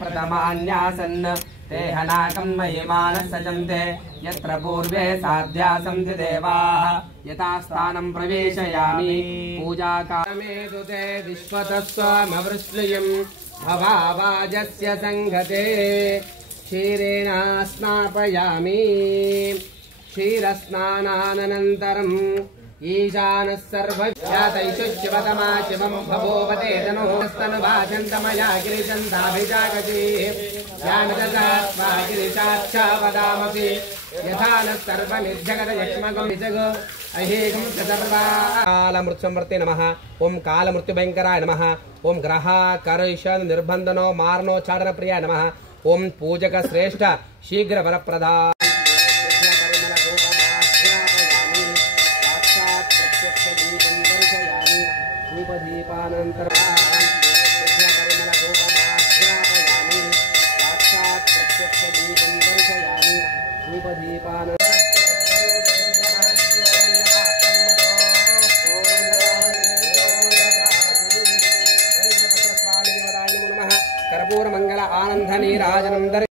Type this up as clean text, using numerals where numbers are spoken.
प्रथमान्यासन् ते हनाकं महिमानः सजन्ते यत्र पूर्वे साध्या सन्ति देवाः यथा स्थानं प्रवेशयामि पूजाकामे तु ते विश्वतस्त्वमवृष्णुयम् भवावाजस्य संघते क्षीरेण स्नापयामि क्षीरस्नानानन्तरम् ईशानः सर्वव्यातैशुच्यवतमा शिवं भवोपते तनुस्तनुभाषन्तमया गिरिशन्ताभिजागति ज्ञानदत्त्वा गिरिशाच्छावदामपि यथा नः सर्वमिज्जगदयक्ष्मकं विजग अहेकं सर्वा कालमृत्युसंवर्ते नमः ओं कालमृत्युभयंकराय नमः ओं ग्रहाकर्षण निर्बन्धनो मारणो चारण प्रियाय नमः ओं पूजक श्रेष्ठ शीघ्र वरप्रदा कर्पूर मंगल आनंद नीराजनम